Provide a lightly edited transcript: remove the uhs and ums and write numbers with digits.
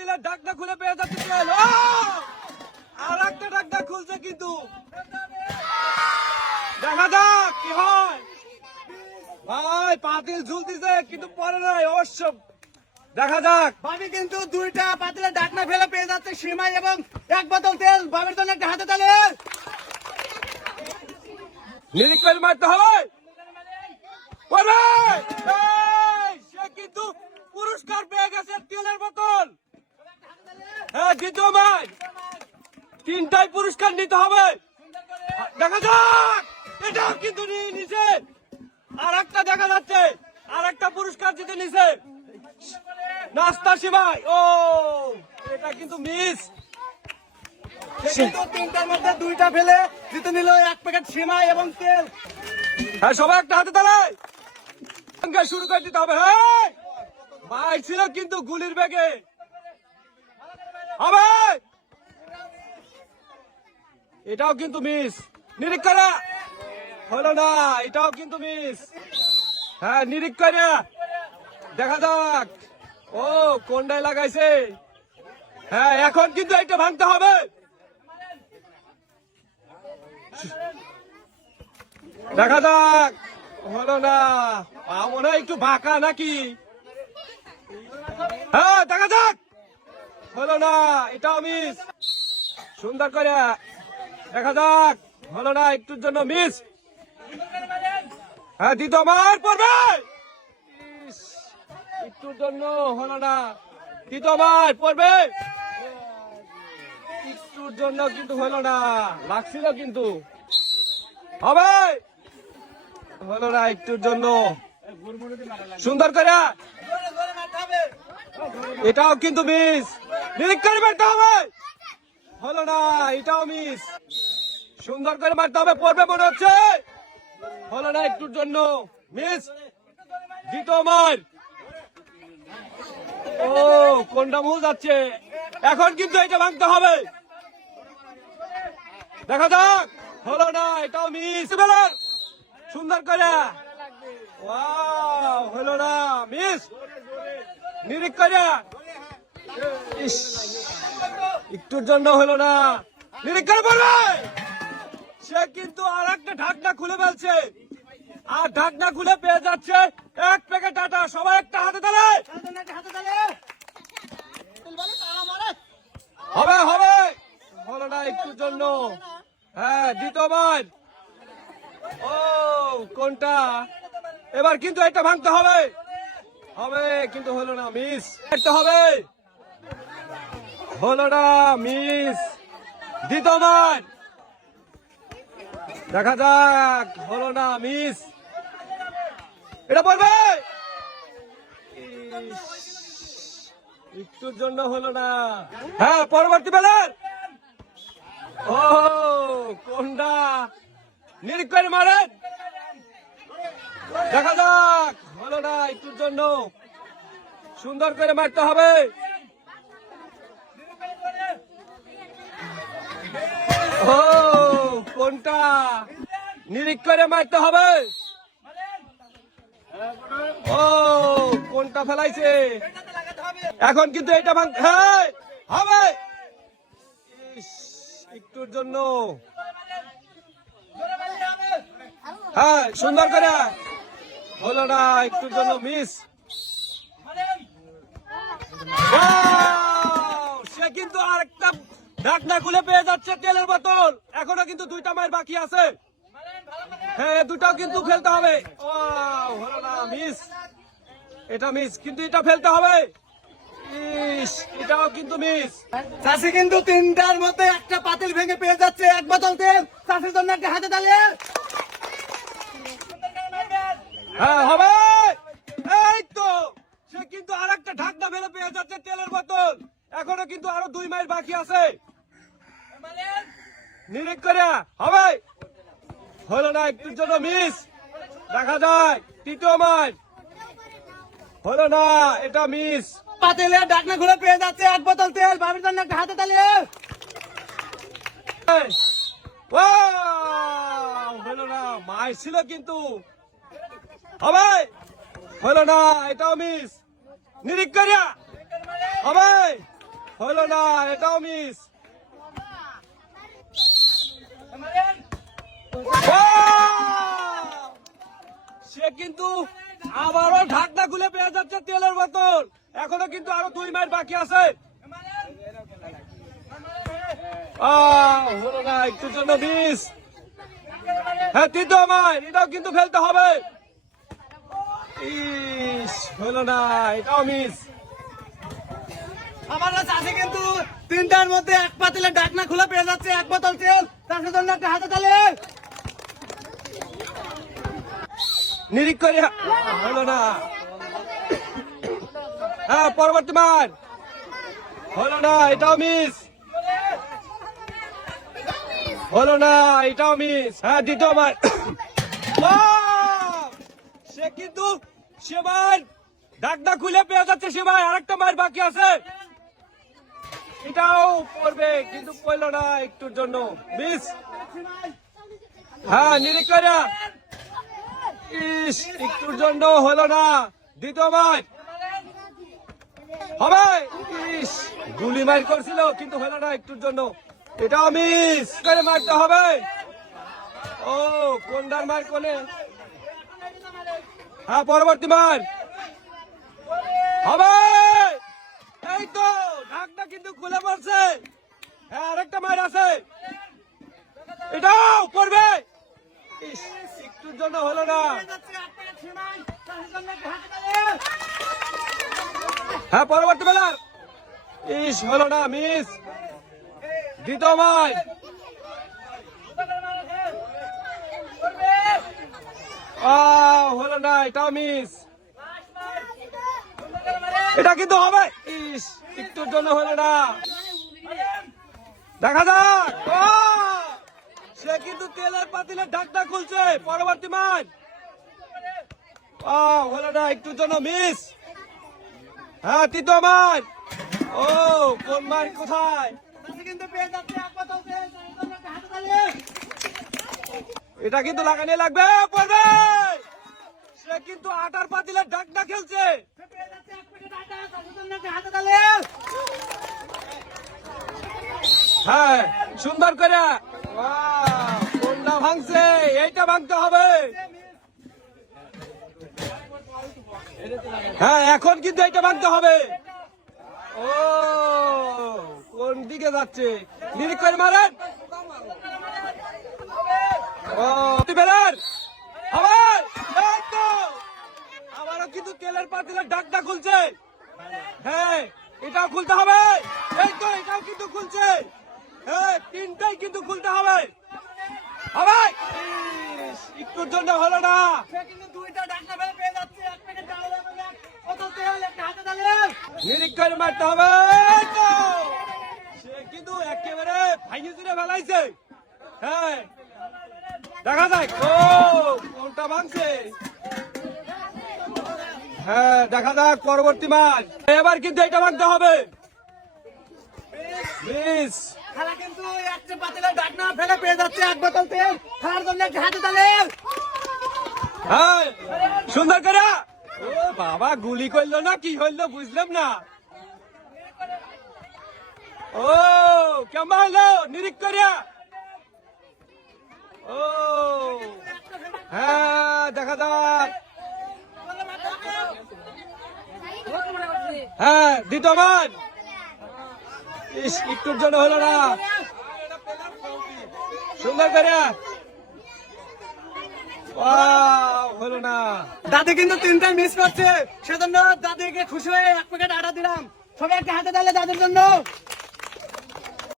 পাতিলের ঢাকনা খুলে পেয়ে যাচ্ছে তেল। আর একটা ঢাকনা খুলছে কিন্তু দেখা যাক কি হয়। ভাই পাতিল ঝুলতেছে কিন্তু পরে নাই অবশ্য দেখা যাক। ভাবি কিন্তু দুইটা পাতিলের ঢাকনা ফেলে পেয়ে যাচ্ছে সীমাই এবং এক বোতল তেল। ভাবির জন্য একটা হাতে তালে। নিরিখ করে মারতে হবে। সে কিন্তু পুরস্কার পেয়ে গেছে তেলের বোতল। হ্যাঁ দ্বিতীয় ম্যাচ তিনটাই পুরস্কার নিতে হবে। দেখা যাক এটাও কিন্তু নিয়ে নিছে। আর একটা দেখা যাচ্ছে আর একটা পুরস্কার জিতে নিছে নাস্তা সীমাই। ও এটা কিন্তু মিস। কিন্তু তিনটার মধ্যে দুইটা ফেলে জিতে নিল এক প্যাকেট সীমাই এবং তেল। হ্যাঁ সবাই একটা হাতে দাঁড়ায় শুরু করে দিতে হবে। হ্যাঁ ভাই ছিল কিন্তু গুলির বেগে হবে। এটাও কিন্তু মিস। নিরিখ করা হলো না, এটাও কিন্তু মিস। হ্যাঁ নিরিখ করে দেখা যাক। ও কোনটায় লাগাইছে। হ্যাঁ এখন কিন্তু এটা ভাঙতে হবে। দেখা যাক হলো না, মনে হয় একটু বাঁকা নাকি। হ্যাঁ দেখা যাক হলো না, এটাও মিস। সুন্দর করে দেখা যাক হলো না, একটুর জন্য মিস। হ্যাঁ দ্বিতীয় মার পড়বে একটুর জন্য হলো না, দ্বিতীয় মার পড়বে একটুর জন্য কিন্তু হলো না, লাগছিল কিন্তু হবে হলো না একটুর জন্য। সুন্দর করে এটাও কিন্তু মিস। নিরিখ করে মারতে হবে। হলো না, এটাও মিস। সুন্দর করে মারতে হবে, পড়বে মনে হচ্ছে। হলো না একটুর জন্য মিস। দ্বিতীয় মার। ও কোনটা মুখ যাচ্ছে। এখন কিন্তু এটা ভাঙতে হবে। দেখা যাক হলো না, এটাও মিস। সুন্দর করে হলো না, মিস। নিরিখ করে একটুর জন্য হলো না, নিরিখ করে পড়বে। সে কিন্তু আর একটা ঢাকনা খুলে ফেলছে আর ঢাকনা খুলে পেয়ে যাচ্ছে এক প্যাকেট আটা। সবাই একটা হাতে তালে। হবে হবে হলো না একটুর জন্য। হ্যাঁ দ্বিতীয়বার। ও কোনটা এবার কিন্তু এটা ভাঙতে হবে। হবে কিন্তু হলো না, মিস। একটা হবে হলো না, মিস। দ্বিতীয়বার দেখা যাক হলো না, মিস। এটা পড়বে একটুর জন্য হলো না। হ্যাঁ পরবর্তী বেলার। ও কোনটা নিরিখ করে মারেন। দেখা যাক হলো না একটুর জন্য। সুন্দর করে মারতে হবে। ও কোনটা নিরিখ করে মারতে হবে। ও কোনটা ফেলাইছে। এখন কিন্তু এটা ভাঙ। হ্যাঁ হবে একটুর জন্য। হ্যাঁ সুন্দর করে হলো না একটুর জন্য, মিস। সে কিন্তু আর একটা ঢাকনা খুলে পেয়ে যাচ্ছে তেলের বোতল। এখনো কিন্তু দুইটা মায়ের বাকি আছে। হ্যাঁ দুটাও কিন্তু ফেলতে হবে। হলো না, মিস। এটা মিস, কিন্তু এটা ফেলতে হবে। এটাও কিন্তু মিস। চাষি কিন্তু তিনটার মধ্যে একটা পাতিল ভেঙে পেয়ে যাচ্ছে এক বোতল তেল। চাষির জন্য একটা হাতে তালে। হ্যাঁ হবে। এই তো সে কিন্তু আর একটা ঢাকনা ফেলে পেয়ে যাচ্ছে তেলের বোতল। এখনো কিন্তু আরো 2 মাইল বাকি আছে। নিরিখ করে হবে। হলো না একটুর জন্য, মিস। দেখা যায় তৃতীয় মাইল। হলো না, এটা মিস। পাতিলের ঢাকনা খুলে পেয়ে যাচ্ছে এক বোতল তেল। ভাবির জন্য একটা হাতে তালে। হলো না, মাই ছিল কিন্তু হবে। হলো না, এটাও মিস। নিরিখ করিয়া হবে। হলো না, এটাও মিস। সে কিন্তু আবারও ঢাকনা খুলে পেয়ে যাচ্ছে তেলের বোতল। এখনো কিন্তু আরো 2 মাইল বাকি আছে। হলো না, একটুর জন্য মিস। হ্যাঁ, 3 মাইল, এটাও কিন্তু ফেলতে হবে। ইস, হলো না, এটাও মিস। আমার চাষি কিন্তু 3টার মধ্যে এক পাতিলে ঢাকনা খোলা পেয়ে যাচ্ছে, 1 বোতল তেল। চাষির জন্য একটা হাতে তালে। নিরিখ করে হলো না। হ্যাঁ, পরবর্তী মান হলো না, এটাও মিস। হলো না, এটাও মিস। হ্যাঁ, 2য় মান। সে কিন্তু সেবার ঢাকনা খুলে পেয়ে যাচ্ছে। সেবার আরেকটা মার বাকি আছে, এটাও পড়বে কিন্তু পড়লো না, একটুর জন্য মিস। হ্যাঁ, নিরিখ করে। ইস, একটুর জন্য হলো না। 2য় মান হবে। ইস, গুলি মার করছিল কিন্তু হলো না, একটুর জন্য। এটাও মিস করে মারতে হবে। ও, কোনটার মার কোনে। হ্যাঁ, পরবর্তী মার হবে। এই তো ঢাকনা কিন্তু খুলে পড়ছে। হ্যাঁ, আরেকটা মার আছে, এটাও পড়বে। ইস, একটুর জন্য হলো না। হ্যাঁ, পরবর্তী বেলার। ইস, হলো না, মিস। 2য় মাইল হলো না, এটাও মিস। এটা কিন্তু হবে। ইস, একটুর জন্য হলো না। দেখা যাক। সে কিন্তু তেলের পাতিলে ঢাকনা খুলছে। পরবর্তী মান হলো না, একটুর জন্য মিস। হ্যাঁ, 3য় মান। ও, কোন মান কোথায়। চাষি কিন্তু পেয়ে যাচ্ছে 1 বোতল তেল। চাষির জন্য একটা হাতে তালে। এটা কিন্তু লাগানো লাগবে, পড়বে। সে কিন্তু আটার পাতিলে ঢাকনা খেলছে। পেয়ে যাচ্ছে 1 প্যাকেট আটা। চাষির জন্য একটা হাতে তালে। হ্যাঁ, সুন্দর করে। কোনটা ভাঙছে, এইটা ভাঙতে হবে। হ্যাঁ, এখন কিন্তু এইটা ভাঙতে হবে। ও, কোন দিকে যাচ্ছে, নিরিখ করে মারেন। ও, বেলার আবার। এই তো, আবারও কিন্তু তেলের পাতিলের ঢাকনা খুলছে। হ্যাঁ, এটাও খুলতে হবে। এই তো, এটাও কিন্তু খুলছে। হ্যাঁ, 3টাই কিন্তু খুলতে হবে। হবে। ইস, একটুর জন্য হলো না। সে কিন্তু 2টা ঢাকনা ফেলে পেয়ে যাচ্ছে 1 প্যাকেট চাউল এবং 1 বোতল তেল। একটা হাতে তালে। নিরিখ করে মারতে হবে। এই তো, সে কিন্তু একেবারে ভাঙি চুরে ফেলাইছে। হ্যাঁ, দেখা যাক। ও, কোনটা ভাঙছে। হ্যাঁ, দেখা যাক পরবর্তী মান। এবার কিন্তু এটা ভাঙতে হবে। মিস। খেলা কিন্তু একটা পাতিলে ঢাকনা ফেলে পেয়ে যাচ্ছে 1 বোতল তেল। খাওয়ার জন্য একটা হাতে তালে। হ্যাঁ, সুন্দর করে। ও বাবা, গুলি করলো না কি হইলো বুঝলাম না। ও, কেমন হলো, নিরিখ করে। ও, হ্যাঁ, দেখা যাক। হ্যাঁ, 2য় মান। ইস, একটুর জন্য হলো না। সুন্দর করে। হলো না। দাদি কিন্তু 3টা মিস করছে, সেজন্য দাদিকে খুশি হয়ে 1 প্যাকেট আটা দিলাম। সবাই একটা হাতে তালে দাদির জন্য।